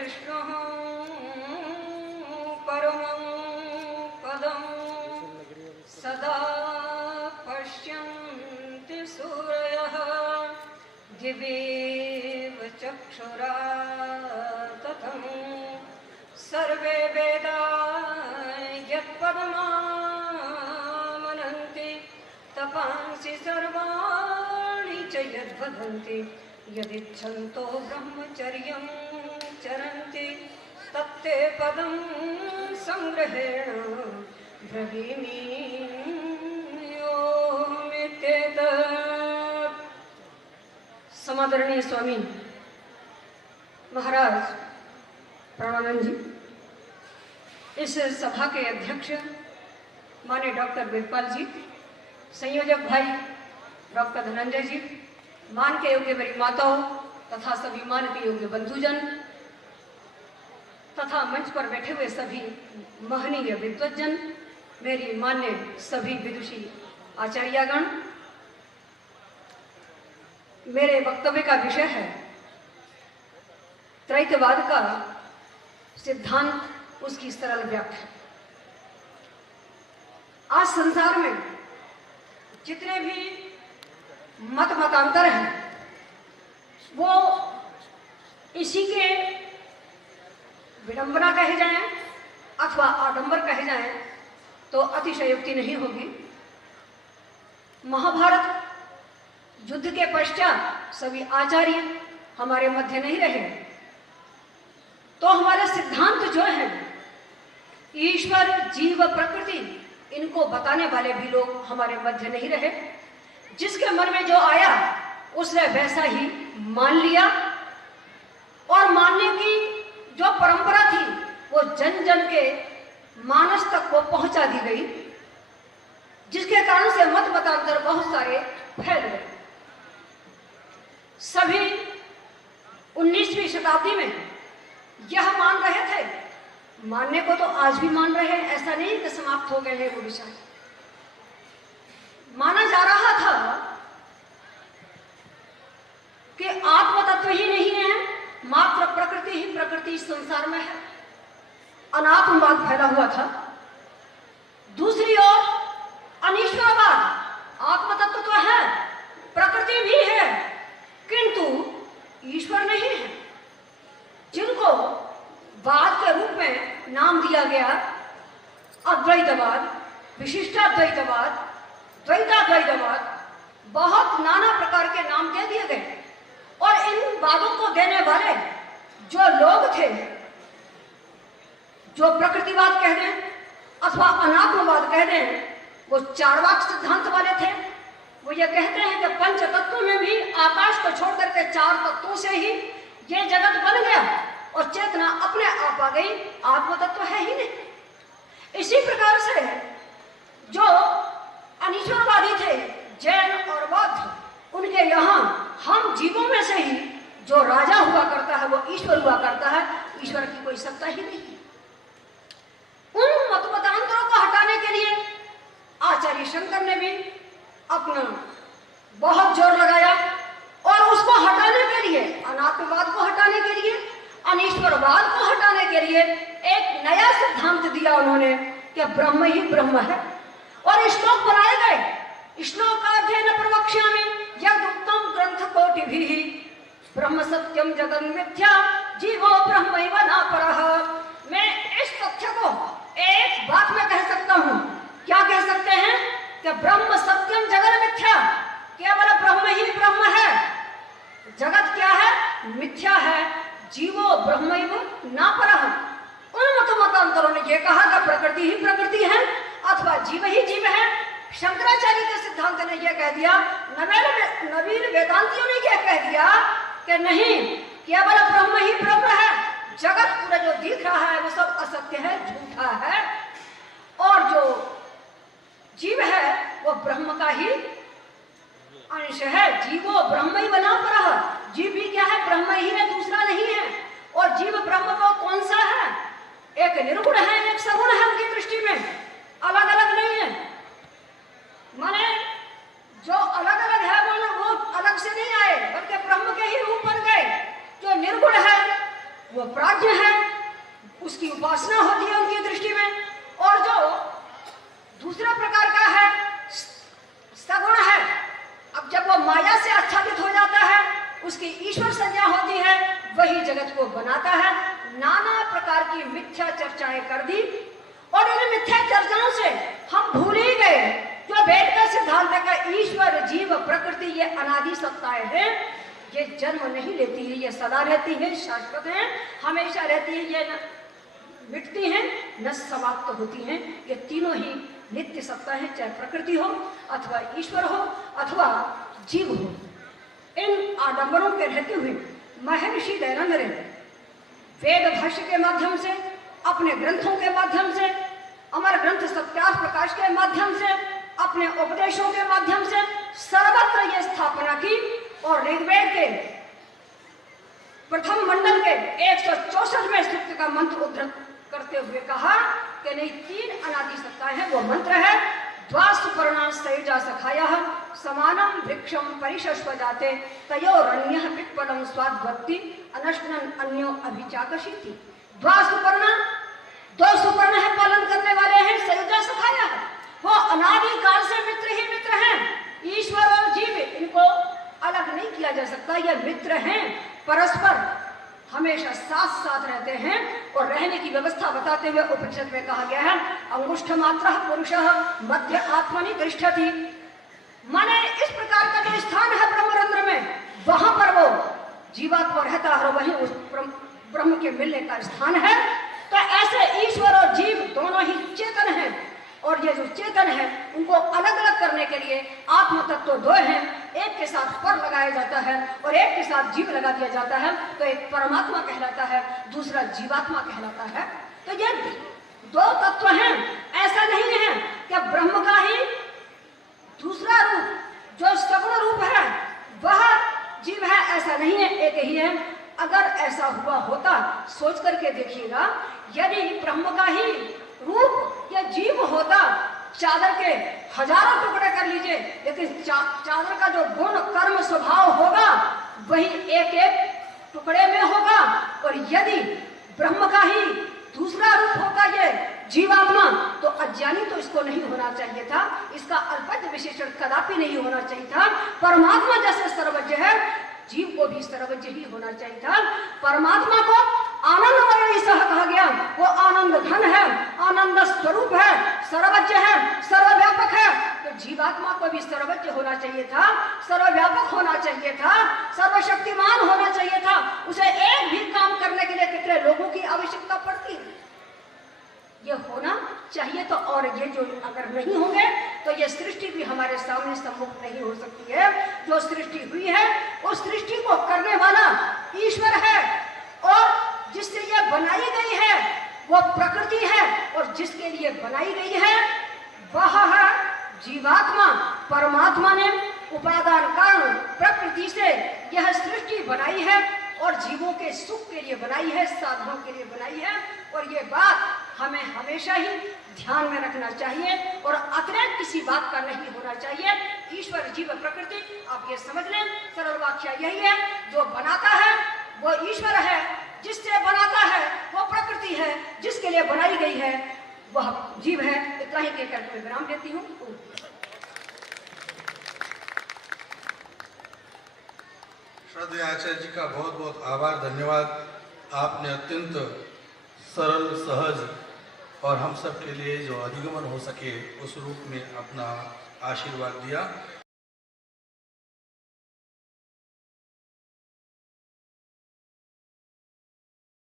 विष्णुः परमं पदं सदा पश्यन्ति सूरयः दिव्येव चक्षुरा ततं सर्वे वेदाः यत्पदमामनन्ति तपांसि सर्वाणि च यद्वदन्ति यदिच्छन्तो ब्रह्मचर्यं चरन्ति तत्ते पदं संग्रहेण ब्रवीमि ओमित्येतत्। समादरणीय स्वामी महाराज प्रणवानंद जी, इस सभा के अध्यक्ष माननीय डॉक्टर वेदपाल जी, संयोजक भाई डॉक्टर धनंजय जी, मान के योग्य मेरी माताओं तथा सभी मान के योग्य बंधुजन तथा मंच पर बैठे हुए सभी महनीय विद्वज्जन, मेरी मान्य सभी विदुषी आचार्यगण, मेरे वक्तव्य का विषय है त्रैतवाद का सिद्धांत, उसकी सरल व्याख्या। आज संसार में जितने भी मतांतर हैं वो इसी के विडंबना कहे जाएं अथवा आडंबर कहे जाएं तो अतिशयोक्ति नहीं होगी। महाभारत युद्ध के पश्चात सभी आचार्य हमारे मध्य नहीं रहे, तो हमारे सिद्धांत जो है ईश्वर जीव प्रकृति इनको बताने वाले भी लोग हमारे मध्य नहीं रहे। जिसके मन में जो आया उसने वैसा ही मान लिया और मानने की जो परंपरा थी वो जन जन के मानस तक को पहुंचा दी गई, जिसके कारण से मतांतर बहुत सारे फैल गए। सभी 19वीं शताब्दी में यह मान रहे थे, मानने को तो आज भी मान रहे हैं, ऐसा नहीं कि समाप्त हो गए हैं वो विचार। माना जा रहा था कि आत्म तत्व ही नहीं है, मात्र प्रकृति ही प्रकृति संसार में है। अनात्मवाद फैला हुआ था। दूसरी ओर अनीश्वरवाद, आत्म तत्व तो है, प्रकृति भी है, किंतु ईश्वर नहीं है, जिनको वाद के रूप में नाम दिया गया अद्वैतवाद, विशिष्टाद्वैतवाद, द्वैताद्वैतवाद, बहुत नाना प्रकार के नाम दे दिए गए। और इन वादों को देने वाले जो लोग थे, जो प्रकृतिवाद कह दें अथवा अनात्मवाद कह दें, वो चार्वाक सिद्धांत वाले थे। वो ये कहते हैं कि पंच तत्वों में भी आकाश को छोड़ करके 4 तत्वों से ही ये जगत बन गया और चेतना अपने आप आ गई, आत्म तत्व है ही नहीं। इसी प्रकार से जो अनीश्वरवादी थे, जैन और बौद्ध, उनके यहाँ हम जीवों में से ही जो राजा हुआ करता है वो ईश्वर हुआ करता है, ईश्वर की कोई सत्ता ही नहीं है। उन मतांतरों को हटाने के लिए आचार्य शंकर ने भी अपना बहुत जोर लगाया और उसको हटाने के लिए, अनात्मवाद को हटाने के लिए, अनीश्वरवाद को हटाने के लिए एक नया सिद्धांत दिया उन्होंने कि ब्रह्म ही ब्रह्म है। और श्लोक बनाए गए, श्लोकाध्ययन प्रवक्ष्यामि यदुक्तं ग्रंथ कोटिभिः ब्रह्म सत्यम जगन मिथ्या जीवो ब्रह्मैव न परः। मैं इस तथ्य को एक बात में कह सकता हूँ, क्या कह सकते हैं कि ब्रह्म सत्यम जगन मिथ्या, केवल ब्रह्म ही ब्रह्म है, जगत क्या है, मिथ्या है, जीवो ब्रह्मैव न परः। उन मतांतरों ने यह कहा कि प्रकृति ही प्रकृति है अथवा जीव ही जीव है। शंकराचार्य के सिद्धांत ने यह कह दिया, नवीन वेदांतियों ने यह कह दिया कि नहीं, केवल ब्रह्म ही ब्रह्म है, जगत पूरा जो दिख रहा है वो सब असत्य है, झूठा है, और जो जीव है वो ब्रह्म का ही अंश है। जीवो ब्रह्मैव न परः, जीव भी क्या है, ब्रह्म ही है, दूसरा नहीं है। और जीव ब्रह्म को कौन सा है, एक निर्गुण है, एक सगुण है, उनकी दृष्टि में अलग अलग नहीं है। माने जो अलग अलग है वो अलग से नहीं आए, बल्कि ब्रह्म के ही रूप बन गए। जो निर्गुण है वो वो प्राज्ञ है, उसकी उपासना होती है उनकी दृष्टि में। और जो दूसरा प्रकार का है सगुण है, अब जब वो माया से आच्छादित हो जाता है, उसकी ईश्वर संज्ञा होती है, वही जगत को बनाता है। नाना प्रकार की मिथ्या चर्चाएं कर दी और इन मिथ्या चर्चाओं से हम भूल ही गए जो वेद का सिद्धांत है कि ईश्वर जीव प्रकृति ये अनादि सत्ताएं हैं, ये जन्म नहीं लेती है, ये सदा रहती है, शाश्वत है, हमेशा रहती है, ये मिटती हैं न समाप्त होती हैं। ये तीनों ही नित्य सत्ता है, चाहे प्रकृति हो अथवा ईश्वर हो अथवा जीव हो। इन आडंबरों के रहते हुए महर्षि दयानंद ने वेद भाष्य के माध्यम से, अपने ग्रंथों के माध्यम से, अमर ग्रंथ सत्यार्थ प्रकाश के माध्यम से, अपने उपदेशों के माध्यम से सर्वत्र ये स्थापना की और ऋग्वेद के प्रथम मंडल के 164वें सूक्त का मंत्र उद्धृत करते हुए कहा कि नहीं, तीन अनादि सत्ताएं हैं। वो मंत्र है द्वासुपर्णा सयुजा सखायः समानम वृक्षम परिशस्व जाते तयोरन्यः पिप्पलम स्वाद्वत्ति अनश्नन अन्यो अभिचाकशीति। द्वासुपर्णा, दो सुपर्ण है, पालन करने वाले हैं, सयुजा सखायः, वो अनादि काल से मित्र ही मित्र हैं। ईश्वर और जीव इनको अलग नहीं किया जा सकता, ये मित्र हैं, परस्पर हमेशा साथ साथ रहते हैं। और रहने की व्यवस्था बताते हुए उपनिषद में कहा गया है अंगुष्ठ मात्र पुरुषः मध्य आत्मनि तिष्ठति। माने इस प्रकार का जो स्थान है ब्रह्मरंध्र में, वहां पर वो जीवात्मा रहता है और वहीं उस ब्रह्म के मिलने का स्थान है। तो ऐसे ईश्वर और जीव दोनों ही चेतन हैं और ये जो चेतन है उनको अलग अलग करने के लिए आत्म तत्व दो हैं, एक के साथ पर लगाया जाता है और एक के साथ जीव लगा दिया जाता है। तो एक परमात्मा कहलाता है, दूसरा जीवात्मा कहलाता है। तो ये दो तत्व हैं। ऐसा नहीं है कि ब्रह्म का ही दूसरा रूप जो सगुण रूप है वह जीव है, ऐसा नहीं है, एक ही है। अगर ऐसा हुआ होता, सोच करके देखिएगा, यदि ब्रह्म का ही रूप या जीव होता, चादर के हजारों टुकड़े कर लीजिए, लेकिन चादर का जो गुण कर्म स्वभाव होगा वही एक एक टुकड़े में होगा। और यदि ब्रह्म का ही दूसरा रूप होता ये जीवात्मा, तो अज्ञानी तो इसको नहीं होना चाहिए था, इसका अल्पज्ञ विशेषण कदापि नहीं होना चाहिए था। परमात्मा जैसे सर्वज्ञ है, जीव को भी सर्वज्ञ ही होना चाहिए था। परमात्मा को आनंदमयी सह कहा गया, वो आनंद घन है, आनंद स्वरूप है, सर्वज्ञ है, सर्वव्यापक है। तो जीवात्मा को भी सर्वज्ञ होना चाहिए था, सर्वव्यापक होना चाहिए था, सर्वशक्तिमान होना चाहिए था। उसे एक भी काम करने के लिए कितने लोगों की आवश्यकता पड़ती है, ये होना चाहिए। तो और ये जो अगर नहीं होंगे तो ये सृष्टि भी हमारे सामने सम्मुख नहीं हो सकती है। जो सृष्टि हुई है उस सृष्टि को करने वाला ईश्वर है और जिससे ये बनाई गई है वो प्रकृति है और जिसके लिए बनाई गई है वह है जीवात्मा। परमात्मा ने उपादान कारण प्रकृति से यह सृष्टि बनाई है और जीवों के सुख के लिए बनाई है, साधनों के लिए बनाई है। और ये बात हमें हमेशा ही ध्यान में रखना चाहिए और अतिरिक्त किसी बात का नहीं होना चाहिए। ईश्वर जीव प्रकृति, आप ये समझ लें, सरल वाक्य यही है, जो बनाता है वो ईश्वर है, जिससे बनाता है वो प्रकृति है, जिसके लिए बनाई गई है वह जीव है। इतना ही कहकर मैं विराम देती हूँ। श्रद्धेय आचार्य जी का बहुत बहुत आभार, धन्यवाद। आपने अत्यंत सरल, सहज और हम सब के लिए जो अधिगमन हो सके उस रूप में अपना आशीर्वाद दिया।